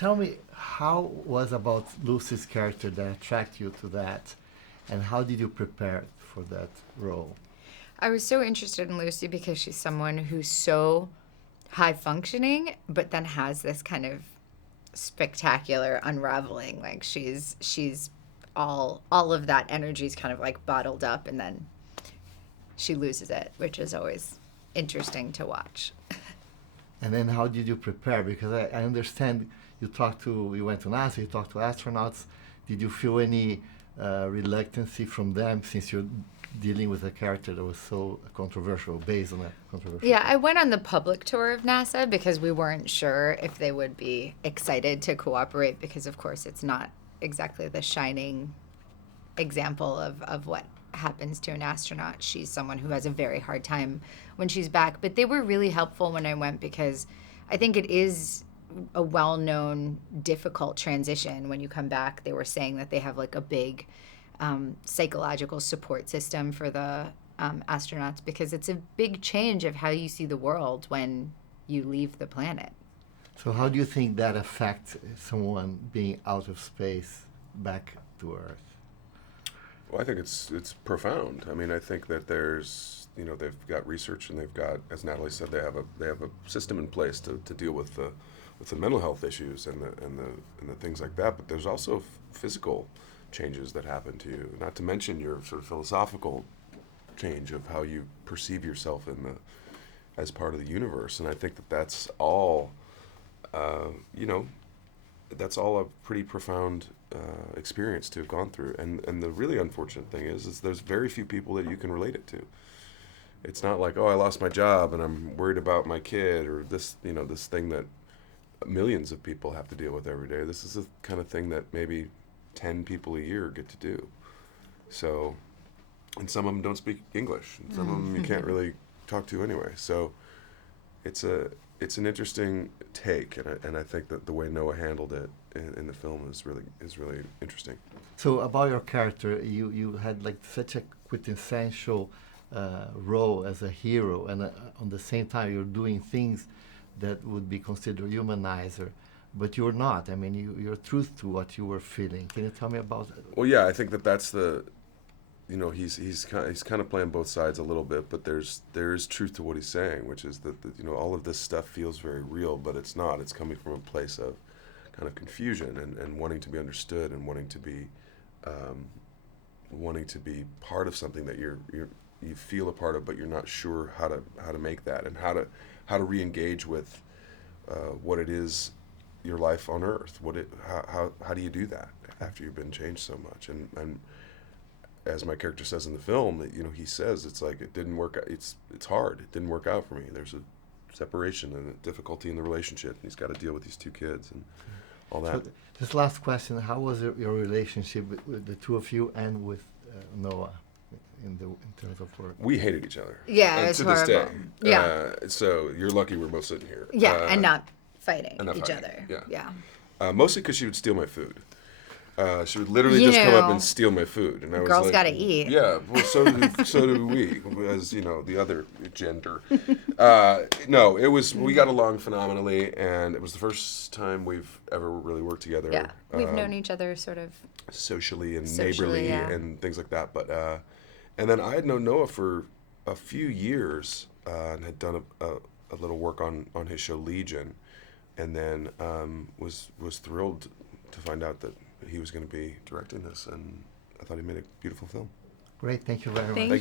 Tell me, how was about Lucy's character that attracted you to that, and how did you prepare for that role? I was so interested in Lucy because she's someone who's so high functioning, but then has this kind of spectacular unraveling. Like she's all of that energy is kind of like bottled up, and then she loses it, which is always interesting to watch. And then how did you prepare? Because I understand you went to NASA, you talked to astronauts. Did you feel any reluctancy from them since you're dealing with a character that was so controversial, based on a controversial? Yeah, I went on the public tour of NASA because we weren't sure if they would be excited to cooperate because, of course, it's not exactly the shining example of what happens to an astronaut. She's someone who has a very hard time when she's back. But they were really helpful when I went because I think it is a well-known difficult transition when you come back. They were saying that they have like a big psychological support system for the astronauts because it's a big change of how you see the world when you leave the planet. So how do you think that affects someone being out of space back to Earth? Well, I think it's profound. I mean, I think that there's they've got research and they've got, as Natalie said, they have a system in place to deal with the mental health issues and the things like that. But there's also physical changes that happen to you. Not to mention your sort of philosophical change of how you perceive yourself as part of the universe. And I think that that's all that's all a pretty profound experience to have gone through. And the really unfortunate thing is there's very few people that you can relate it to. It's not like, oh, I lost my job and I'm worried about my kid or this thing that millions of people have to deal with every day. This is the kind of thing that maybe 10 people a year get to do. So, and some of them don't speak English, and some of them you can't really talk to anyway. So it's an interesting take, and I think that the way Noah handled it in the film is really interesting. So about your character, you had like such a quintessential role as a hero, and on the same time you're doing things that would be considered humanizer, but you're not. I mean, you're true to what you were feeling. Can you tell me about it? Well, yeah, I think that's the, he's kind of playing both sides a little bit, but there is truth to what he's saying, which is that all of this stuff feels very real, but it's not. It's coming from a place of kind of confusion and wanting to be understood and wanting to be part of something that you feel a part of, but you're not sure how to make that and how to re-engage with what it is, your life on Earth. How do you do that after you've been changed so much? And as my character says in the film, he says it's like it didn't work out. It's hard. It didn't work out for me. There's a separation and a difficulty in the relationship. And he's got to deal with these two kids and all that. So this last question: how was your relationship with the two of you and with Noah in terms of work? We hated each other. Yeah, and it was to horrible. this day. Yeah. So you're lucky we're both sitting here. Yeah, and not fighting and not each fighting, other. Yeah. Mostly because she would steal my food. She would literally just come up and steal my food, and I was girls like, gotta eat. Yeah, well, so do we, as the other gender. No, we got along phenomenally, and it was the first time we've ever really worked together. Yeah, we've known each other sort of socially and neighborly and things like that. But and then I had known Noah for a few years and had done a little work on his show Legion, and then was thrilled to find out that he was going to be directing this, and I thought he made a beautiful film. Great, thank you very much. Thank Thank you.